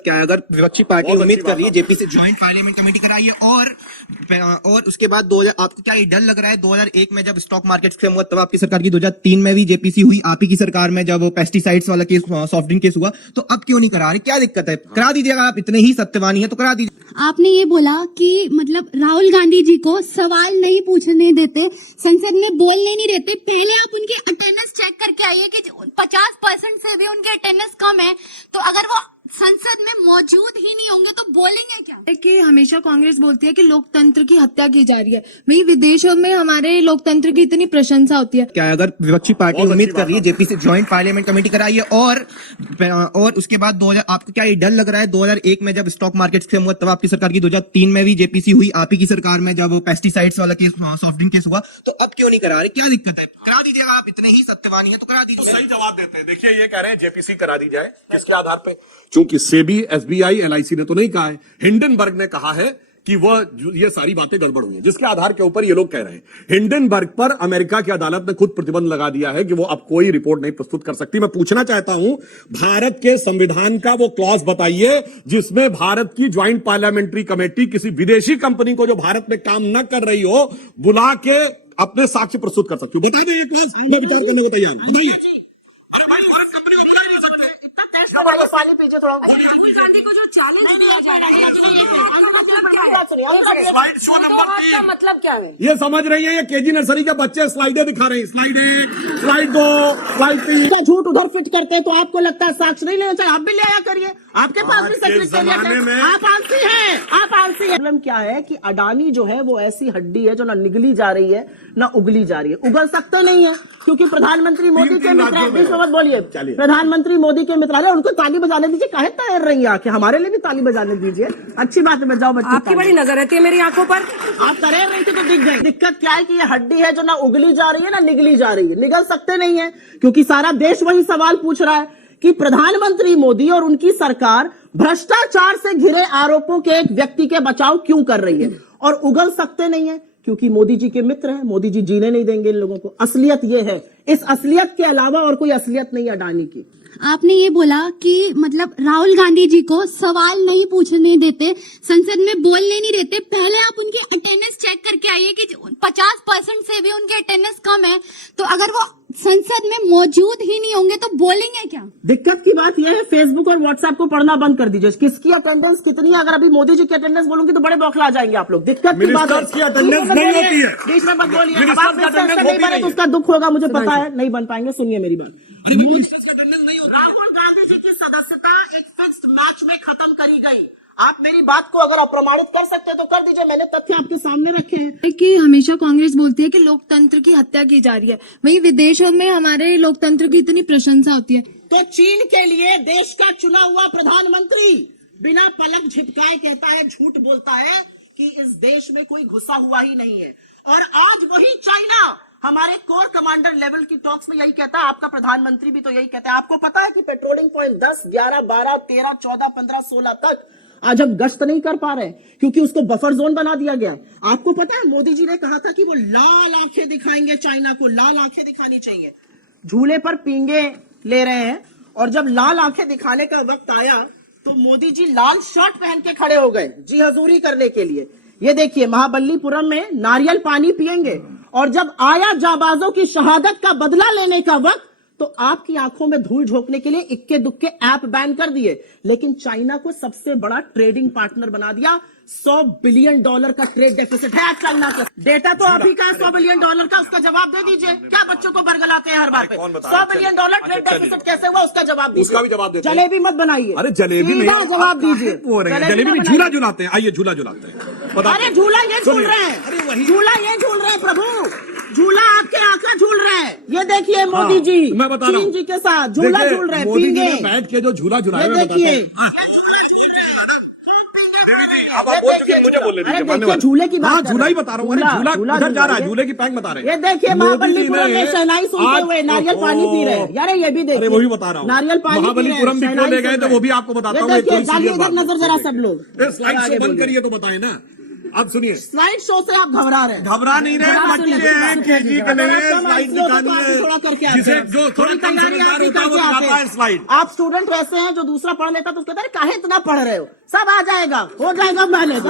क्या अगर विपक्षी पार्टी उम्मीद कर रही है जेपी से ज्वाइंट पार्लियामेंट कमेटी कराइए और उसके बाद 2000 आपको क्या ये डर लग रहा है 2001 में जब स्टॉक मार्केट स्कैम हुआ तब आपकी सरकार की 2003 में भी जेपीसी हुई आप ही की सरकार में जब पेस्टिसाइड्स वाला केस सॉफ्ट ड्रिंक केस हुआ तो अब क्यों नहीं करा रहे क्या दिक्कत है करा दीजिएगा आप इतने ही सत्यवानी है तो करा दीजिए। आपने ये बोला कि मतलब राहुल गांधी जी को सवाल नहीं पूछने देते संसद में बोलने नहीं देते पहले आप उनकी अटेंडेंस चेक करके आइए कि 50% से भी उनकी अटेंडेंस कम है तो अगर वो संसद में मौजूद ही नहीं होंगे तो बोलेंगे क्या। कि हमेशा कांग्रेस बोलती है कि लोकतंत्र की हत्या की जा रही है, वही विदेशों में हमारे लोकतंत्र की इतनी प्रशंसा होती है। क्या अगर विपक्षी पार्टी उम्मीद कर रही है जेपी से ज्वाइंट पार्लियामेंट कमेटी कराइए और उसके बाद 2000 आपको क्या ये डर लग रहा है 2001 में जब स्टॉक मार्केट स्कैम हुआ तब आपकी सरकार की 2003 में भी जेपीसी हुई आप ही की सरकार में जब पेस्टिसाइड्स वाला केस सॉफ्ट ड्रिंक केस हुआ तो अब क्यों नहीं करा रहे क्या दिक्कत है करा दीजिएगा आप इतने ही सत्यवानी है तो करा दीजिए। सही जवाब देते हैं। देखिए ये कह रहे हैं जेपीसी करा दी जाए किसके आधार पे, चूंकि सेबी एसबीआई एलआईसी ने तो नहीं कहा है, हिंडनबर्ग ने कहा है कि वह ये सारी बातें गड़बड़ हुई है जिसके आधार के ऊपर ये लोग कह रहे हैं। हिंडनबर्ग पर अमेरिका की अदालत ने खुद प्रतिबंध लगा दिया है कि वो अब कोई रिपोर्ट नहीं प्रस्तुत कर सकती। मैं पूछना चाहता हूं भारत के संविधान का वो क्लॉज बताइए जिसमें भारत की ज्वाइंट पार्लियामेंट्री कमेटी किसी विदेशी कंपनी को जो भारत में काम न कर रही हो बुला के अपने साक्ष्य प्रस्तुत कर सकती हो। बता दें ये क्लॉज, मैं विचार करने को तैयार हूं। बताइए। अरे भाई फॉरेन कंपनी को बुला ही नहीं सकते। पानी पीजिए थोड़ा। राहुल गांधी को जो चैलेंज दिया जा रहा है स्लाइड शो नंबर 3 मतलब क्या है? ये समझ रही है ये केजी नर्सरी के बच्चे स्लाइडें दिखा रहे हैं। Slide 1, slide 2, slide 3। झूठ उधर फिट करते हैं तो आपको लगता है साक्ष्य नहीं लेना चाहिए, आप भी ले आया करिए। आपके पास भी सेक्रेटरीट है, आप आलसी हैं, आप आलसी हैं। प्रॉब्लम क्या है कि अडानी जो है वो ऐसी हड्डी है जो ना निगली जा रही है ना उगली जा रही है। उगल सकते नहीं है क्योंकि प्रधानमंत्री मोदी के मित्र मत बोलिए, प्रधानमंत्री मोदी के मित्र उनको ताली बजाने दीजिए, काहे तैयार रही है कि हमारे लिए भी ताली बजाने दीजिए। अच्छी बात है, बजाओ बच्चे। आपकी बड़ी नजर रहती है मेरी आंखों पर, आप तैयार रही थी तो दिख गई। दिक्कत क्या है कि ये हड्डी है जो ना उगली जा रही है ना निगली जा रही है। निगल सकते नहीं है क्योंकि सारा देश वही सवाल पूछ रहा है कि प्रधानमंत्री मोदी और उनकी सरकार भ्रष्टाचार से घिरे आरोपों के एक व्यक्ति के बचाव क्यों कर रही है। और उगल सकते नहीं है क्योंकि मोदी जी के मित्र हैं, मोदी जी जीने नहीं देंगे इन लोगों को। असलियत ये है, इस असलियत के अलावा और कोई असलियत नहीं है अडानी की। आपने ये बोला कि मतलब राहुल गांधी जी को सवाल नहीं पूछने देते संसद में बोलने नहीं देते पहले आप उनकी अटेंडेंस चेक करके आइए कि 50% से भी उनकी अटेंडेंस कम है तो अगर वो संसद में मौजूद ही नहीं होंगे तो बोलेंगे क्या। दिक्कत की बात यह है फेसबुक और व्हाट्सएप को पढ़ना बंद कर दीजिए, किसकी अटेंडेंस कितनी है। अगर अभी मोदी जी की अटेंडेंस बोलूंगी तो बड़े बौखला जाएंगे आप लोग। दिक्कत की बात है की अटेंडेंस नहीं होती है, बीच में मत बोलिए। अब आप नहीं बने तो उसका दुख होगा, मुझे पता है नहीं बन पाएंगे। सुनिए मेरी बात, राहुल गांधी जी की सदस्यता एक फिक्स्ड मैच में खत्म करी गई। आप मेरी बात को अगर अप्रमाणित कर सकते हैं तो कर दीजिए, मैंने तथ्य आपके सामने रखे हैं। कि हमेशा कांग्रेस बोलती है कि लोकतंत्र की हत्या की जा रही है, वही विदेशों में हमारे लोकतंत्र की इतनी प्रशंसा होती है। तो चीन के लिए देश का चुना हुआ प्रधानमंत्री बिना पलक झपकाए कहता है, झूठ बोलता है कि इस देश में कोई घुसा हुआ ही नहीं है। और आज वही चाइना हमारे कोर कमांडर लेवल की टॉक्स में यही कहता है, आपका प्रधानमंत्री भी तो यही कहता है। आपको पता है कि पेट्रोलिंग पॉइंट 10, 11, 12, 13, 14, 15, 16 तक आज हम गश्त नहीं कर पा रहे क्योंकि उसको बफर जोन बना दिया गया। आपको पता है मोदी जी ने कहा था कि वो लाल आंखें दिखाएंगे, चाइना को लाल आंखें दिखानी चाहिए। झूले पर पींगे ले रहे हैं और जब लाल आंखें दिखाने का वक्त आया तो मोदी जी लाल शर्ट पहन के खड़े हो गए जी हजूरी करने के लिए। ये देखिए महाबलीपुरम में नारियल पानी पिएंगे और जब आया जाबाजों की शहादत का बदला लेने का वक्त तो आपकी आंखों में धूल झोंकने के लिए इक्के दुक्के ऐप बैन कर दिए। लेकिन चाइना को सबसे बड़ा ट्रेडिंग पार्टनर बना दिया। $100 बिलियन का ट्रेड डेफिसिट है चाइना का। डेटा तो अभी का $100 बिलियन का, उसका जवाब दे दीजिए। क्या बच्चों को बरगलाते हैं हर बार पे। $100 बिलियन ट्रेड डेफिसिट कैसे हुआ उसका जवाब दीजिए। उसका भी जवाब देते हैं। जलेबी मत बनाइए। अरे जलेबी नहीं, जवाब दीजिए। जलेबी में झूला झूलाते हैं, आइए झूला झूलाते हैं। अरे झूला ये झूल रहे हैं, झूला ये झूल रहे हैं प्रभु, झूला आपके आंखें झूल रहे हैं। ये देखिए मोदी जी, मैं बता रहा हूँ जी के साथ झूला झूल रहे हैं, मोदी जी ने बैठ के जो झूला झूला देखिए झूले की बात, झूला ही बता रहा हूँ। झूला उधर जा रहा है, झूले की पैंग बता रहे हैं। ये देखिए महाबलीपुरम में शहनाई सुनते हुए नारियल पानी पी रहे हैं। यार ये भी देखिए, वो भी बता रहा हूँ। नारियल पानी महाबलीपुरम भी क्यों ले गए तो वो भी आपको बताता हूँ। नजर जरा सब लोग स्लाइड शो बंद करिए तो बताए ना। अब सुनिए, स्लाइड शो से आप घबरा रहे हैं। घबरा नहीं रहे, बच्चे हैं, केजी के लिए कम स्लाइड ICO तो दिखानी है, थोड़ा करके आते जिसे हैं। जो थोड़ा कम तैयारी समझदार आपकी होता है वो करके आते दिखाता है हैं। स्लाइड। आप स्टूडेंट वैसे हैं जो दूसरा पढ़ लेता तो कहता है काहे इतना पढ़ रहे हो, सब आ जाएगा, हो जाएगा मैनेज।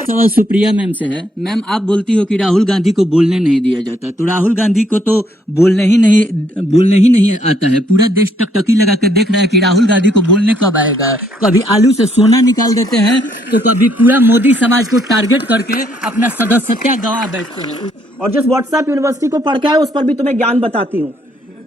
सवाल सुप्रिया मैम से है। मैम, आप बोलती हो कि राहुल गांधी को बोलने नहीं दिया जाता, तो राहुल गांधी को तो बोलने ही नहीं आता है। पूरा देश टकटकी लगा कर देख रहा है कि राहुल गांधी को बोलने कब आएगा। कभी आलू से सोना निकाल देते हैं, तो कभी पूरा मोदी समाज को टारगेट करके अपना सदस्यता गवा बैठते हैं। और जिस व्हाट्सएप यूनिवर्सिटी को पढ़ के आए उस पर भी तुम्हें ज्ञान बताती हूँ।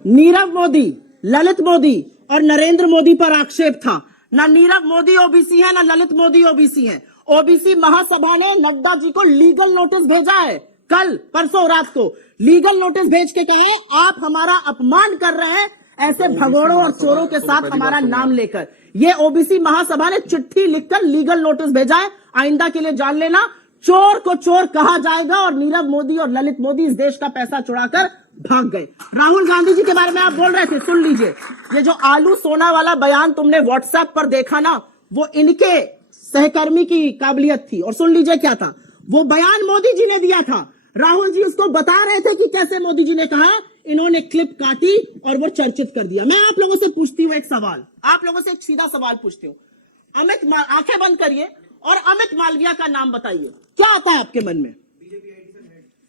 नीरव मोदी, ललित मोदी और नरेंद्र मोदी पर आक्षेप था। ना नीरव मोदी ओबीसी है, ना ललित मोदी ओबीसी है। ओबीसी महासभा ने नड्डा जी को लीगल नोटिस भेजा है, कल परसों रात को लीगल नोटिस भेज के कहे आप हमारा अपमान कर रहे हैं ऐसे भगोड़ों और चोरों के साथ हमारा नाम लेकर। ये ओबीसी महासभा ने चिट्ठी लिखकर लीगल नोटिस भेजा है। आइंदा के लिए जान लेना, चोर को चोर कहा जाएगा और नीरव मोदी और ललित मोदी इस देश का पैसा चुराकर भाग गए। राहुल गांधी जी के बारे में आप बोल रहे थे, सुन लीजिए। ये जो आलू सोना वाला बयान तुमने व्हाट्सएप पर देखा ना, वो इनके सहकर्मी की काबिलियत थी। और सुन लीजिए क्या था वो बयान, मोदी जी ने दिया था। राहुल जी उसको बता रहे थे कि कैसे मोदी जी ने कहा, इन्होंने क्लिप काटी और वो चर्चित कर दिया। मैं आप लोगों से पूछती हूँ एक सवाल, आप लोगों से एक सीधा सवाल पूछती हूँ। आंखें बंद करिए और अमित मालविया का नाम बताइए, क्या आता है आपके मन में?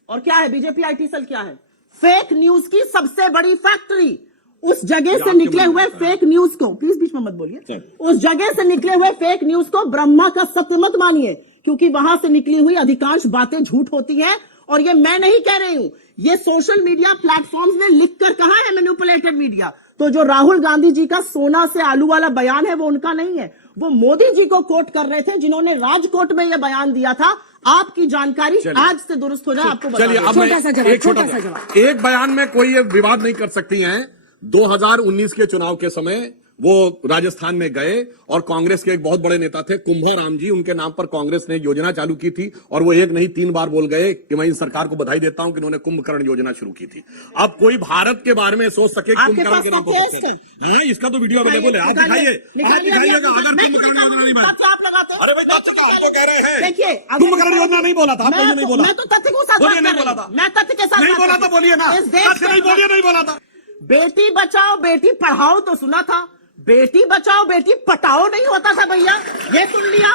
और क्या है बीजेपी आईटी सेल? क्या है? फेक न्यूज की सबसे बड़ी फैक्ट्री। उस जगह से निकले हुए फेक न्यूज को, प्लीज बीच में मत बोलिए, उस जगह से निकले हुए फेक न्यूज को ब्रह्मा का सत्य मत मानिए, क्योंकि वहां से निकली हुई अधिकांश बातें झूठ होती हैं। और ये मैं नहीं कह रही हूं, ये सोशल मीडिया प्लेटफॉर्म्स ने लिखकर कहा है, मैनिपुलेटेड मीडिया। तो जो राहुल गांधी जी का सोना से आलू वाला बयान है वो उनका नहीं है, वो मोदी जी को कोट कर रहे थे जिन्होंने राजकोट में यह बयान दिया था। आपकी जानकारी आज से दुरुस्त हो जाए, आपको बता चलिए, दूं। अब मैं एक छोटा सा एक बयान में कोई ये विवाद नहीं कर सकती हैं। 2019 के चुनाव के समय वो राजस्थान में गए और कांग्रेस के एक बहुत बड़े नेता थे कुंभराम जी, उनके नाम पर कांग्रेस ने योजना चालू की थी और वो एक नहीं 3 बार बोल गए कि मैं इन सरकार को बधाई देता हूं कि उन्होंने कुंभकर्ण योजना शुरू की थी। अब कोई भारत के बारे में सोच सके कुंभकर्ण के नाम पर, हाँ, इसका तो वीडियो अवेलेबल है, आप दिखाइएगा अगर कुंभकर्ण योजना नहीं माना। आप लगाते हैं। अरे भाई, तथ्य तो आपको कह रहे हैं। देखिए, कुंभकर्ण योजना नहीं बोला था, आपने नहीं बोला। मैं तो तथ्य के साथ बात कर नहीं रही बोला हूं। था, मैं तथ्य के साथ नहीं बोला तो बोलिए ना, तथ्य नहीं बोलिए, नहीं बोला था। बेटी बचाओ बेटी पढ़ाओ तो सुना था, बेटी बचाओ बेटी पटाओ नहीं होता था भैया। ये सुन लिया।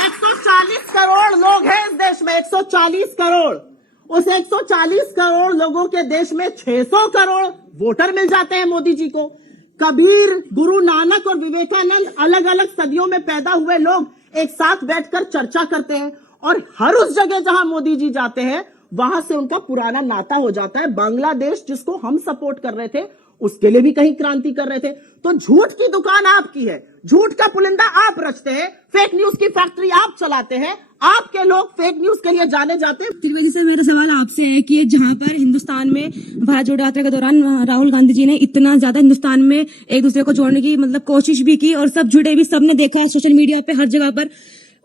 140 करोड़ लोग हैं इस देश में, 140 करोड़। उस 140 करोड़ लोगों के देश में 600 करोड़ वोटर मिल जाते हैं मोदी जी को। कबीर, गुरु नानक और विवेकानंद, अलग अलग सदियों में पैदा हुए लोग एक साथ बैठकर चर्चा करते हैं और हर उस जगह जहां मोदी जी जाते हैं वहां से उनका पुराना नाता हो जाता है। बांग्लादेश जिसको हम सपोर्ट कर रहे थे उसके लिए भी कहीं क्रांति कर रहे थे। तो झूठ की दुकान आपकी है, झूठ का पुलिंदा आप रचते हैं, फेक न्यूज की फैक्ट्री आप चलाते हैं, आपके लोग फेक न्यूज के लिए जाने जाते हैं। त्रिवेदी सर, मेरा सवाल आपसे है कि जहां पर हिंदुस्तान में भारत जोड़ो यात्रा के दौरान राहुल गांधी जी ने इतना ज्यादा हिंदुस्तान में एक दूसरे को जोड़ने की कोशिश भी की और सब जुड़े भी, सबने देखा सोशल मीडिया पे हर जगह पर,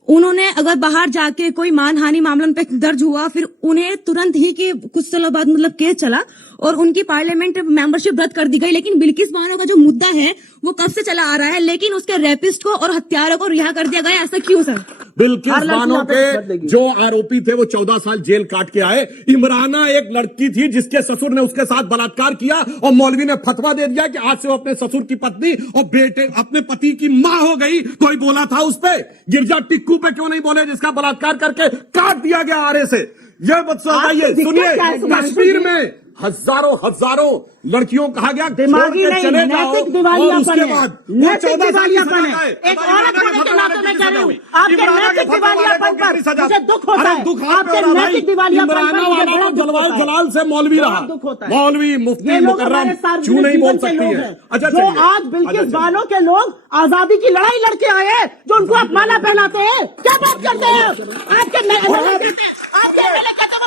उन्होंने अगर बाहर जाके कोई मानहानि मामला पे दर्ज हुआ, फिर उन्हें तुरंत ही के कुछ सालों बाद केस चला और उनकी पार्लियामेंट मेंबरशिप रद्द कर दी गई। लेकिन बिल्किस बानो का जो मुद्दा है वो कब से चला आ रहा है, लेकिन उसके रेपिस्ट को और हत्यारों को रिहा कर दिया गया, ऐसा क्यों सर? बिल्किस बानो के जो आरोपी थे वो 14 साल जेल काट के आए। इमराना एक लड़की थी जिसके ससुर ने उसके साथ बलात्कार किया और मौलवी ने फतवा दे दिया कि आज से वो अपने ससुर की पत्नी और बेटे अपने पति की मां हो गई। कोई बोला था उस पे? गिरजा टिक्कू पे क्यों नहीं बोले जिसका बलात्कार करके काट दिया गया आरे से? यह बताइए। सुनिए, कश्मीर में हजारों लड़कियों कहा गया दिमागी नहीं, चले जाओ, नैतिक दिवालियापन उसके है। बाद नैतिक दिवालियापन है। एक औरत होने के नाते मैं कह रही हूँ, आपके नैतिक दिवालियापन पर मुझे दुख होता है। आपके नैतिक दिवालियापन पर मुझे बड़ा दुख होता है। जलाल से मौलवी रहा, दुख होता है। मौलवी मुफ्ती मुकर्रम क्यों नहीं बोल सकती है? अच्छा, जो आज बिल्किस बानो के लोग आजादी की लड़ाई लड़के आए हैं, जो उनको अपमाना पहनाते हैं, क्या बात करते हैं? आपके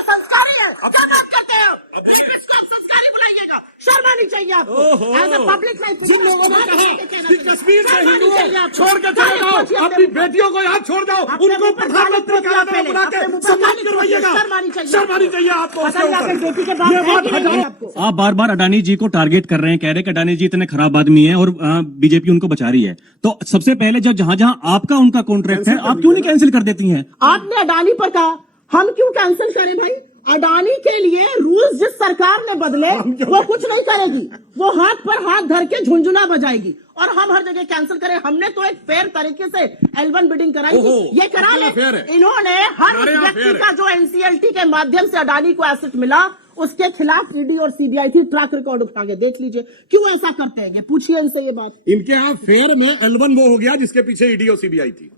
संस्कारी है, क्या बात करते हैं? इसको आप संस्कारी बुलाइएगा। शर्म आनी चाहिए आपको एज अ पब्लिक लाइफ। जिन लोगों ने कहा कि कश्मीर से हिंदू छोड़ के चले जाओ, अपनी बेटियों को यहाँ छोड़ जाओ, उनको प्रधानमंत्री का बुला के सम्मान करवाइएगा। शर्म आनी चाहिए आपको। ये बात हटाओ। आप बार बार अडानी जी को टारगेट कर रहे हैं, कह रहे हैं कि अडानी जी इतने खराब आदमी हैं और बीजेपी उनको बचा रही है। तो सबसे पहले जब जहां जहां आपका उनका कॉन्ट्रैक्ट है, आप क्यों नहीं कैंसिल कर देती हैं? आपने अडानी पर कहा, हम क्यों कैंसिल करें भाई? अडानी के लिए रूल्स जिस सरकार ने बदले वो कुछ नहीं करेगी, वो हाथ पर हाथ धर के झुंझुना बजाएगी और हम हर जगह कैंसिल करें। हमने तो एक फेयर तरीके से L1 बिडिंग कराई थी, ये करा ले। इन्होंने हर व्यक्ति का जो NCLT के माध्यम से अडानी को एसेट मिला उसके खिलाफ ईडी और सीबीआई थी, ट्रैक रिकॉर्ड उठा के देख लीजिए। क्यों ऐसा करते हैं? पूछिए इनसे ये बात। इनके यहाँ फेयर में L1 वो हो गया जिसके पीछे ईडी और सीबीआई थी।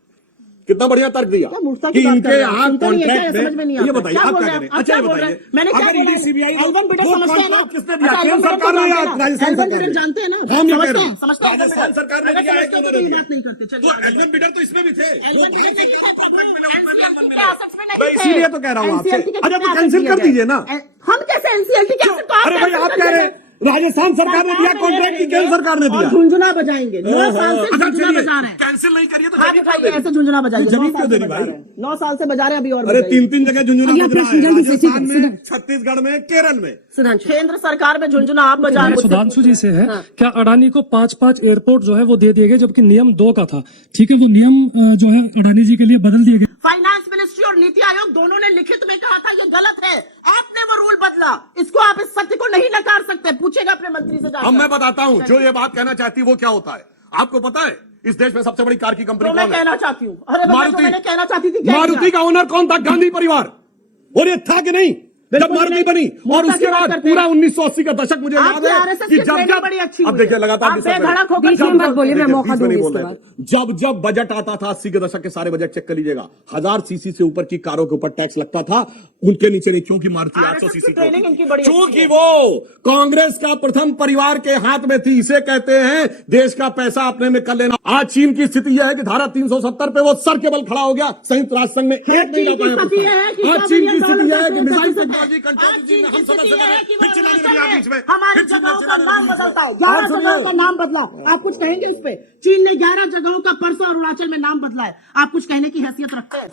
कितना बढ़िया तर्क दिया कि इनके यहाँ कॉन्ट्रैक्ट में। ये बताइए आप क्या करें? अच्छा ये बताइए, मैंने अगर ईडी सीबीआई किसने दिया? केंद्र सरकार ने या राजस्थान सरकार ने? जानते हैं ना, हम ये कह रहे हैं समझते हैं। राजस्थान सरकार ने दिया है कि उन्होंने दिया? बात नहीं करते। तो L1 बिडर तो इसमें भी थे। मैं मैं इसीलिए तो कह रहा हूँ आपसे। अच्छा तो कैंसिल कर दीजिए ना। हम कैसे NCLT कैसे? अरे भाई आप कह रहे हैं राजस्थान सरकार ने दिया कॉन्ट्रैक्ट की केंद्र सरकार ने दिया? झुंझुना बजाएंगे 9 साल से झुंझुना बजा रहे हैं। कैंसिल नहीं करिए तो हाथ उठाइए, ऐसे झुंझुना बजाइए। जमीन क्यों दे रही भाई? 9 साल से बजा रहे हैं, अभी और अरे बजाइए। 3 जगह झुंझुना बज रहा है, राजस्थान में, छत्तीसगढ़ में, केरल में। केंद्र सरकार में झुंझुना आप बजा रहे हैं। सुधांशु जी से है, क्या अडानी को 5-5 एयरपोर्ट जो है वो दे दिए गए, जबकि नियम 2 का था? ठीक है, वो नियम जो है अडानी जी के लिए बदल दिए गए। फाइनेंस मिनिस्ट्री और नीति आयोग दोनों ने लिखित में कहा था ये गलत है, आपने वो रूल बदला। इसको आप इस सत्य को नहीं नकार सकते, पूछेगा अपने मंत्री से जाकर। अब मैं बताता हूँ जो ये बात कहना चाहती है वो क्या होता है। आपको पता है इस देश में सबसे बड़ी कार की कंपनी तो मैं कौन है? कहना चाहती हूँ, अरे मारुति। मैंने कहना चाहती थी, मारुति का ओनर कौन था? गांधी परिवार। और ये था कि नहीं जब मारुति बनी? और उसके बाद पूरा 1980 का दशक मुझे याद है कि अब देखिए लगातार जब बजट आता था 80 के दशक के सारे बजट चेक कर लीजिएगा, 1000 सीसी से ऊपर की कारों के ऊपर टैक्स लगता था, उनके नीचे नहीं, क्योंकि मारुति 800 सीसी क्योंकि वो कांग्रेस का प्रथम परिवार के हाथ में थी। इसे कहते हैं देश का पैसा अपने में कर लेना। आज चीन की स्थिति यह है कि धारा 370 पे वो सर के बल खड़ा हो गया, संयुक्त राष्ट्र संघ में एक नहीं जा पाया। आज चीन की स्थिति यह है कि मिसाइल टेक्नोलॉजी कंट्रोल में हम सदस्य बने, फिर चिल्ला रही बीच में, हमारी जगहों का नाम बदलता है, 11 जगहों का नाम बदला। आप कुछ कहेंगे इस पे? चीन ने 11 जगहों का परसों अरुणाचल में नाम बदला है, आप कुछ कहने की हैसियत रखते हैं?